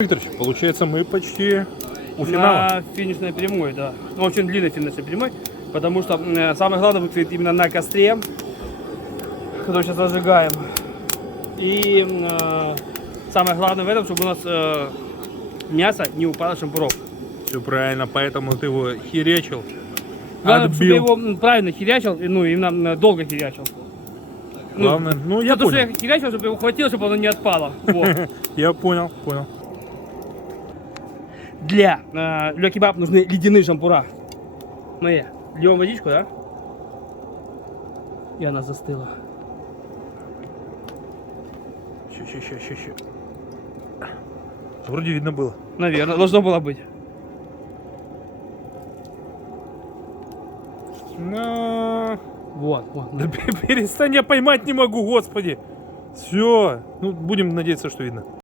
Викторович, получается, мы почти у финала. На финишной прямой, да. Ну, очень длинной финишной прямой, потому что самое главное будет именно на костре, который сейчас разжигаем. И самое главное в этом, чтобы у нас мясо не упало с шампуров. Все правильно, поэтому ты его херечил, Главное, чтобы я отбил. его правильно херячил, ну, именно долго херячил. Главное, ну я то, что я понял. херячил, чтобы его хватило, чтобы оно не отпало. Вот. Я понял. Для кебаб нужны ледяные шампура. Смотри, льем водичку, да? И она застыла. Ща. Вроде видно было. Наверное, должно было быть. Но... Вот. Да перестань, я поймать не могу, господи. Все. Ну, будем надеяться, что видно.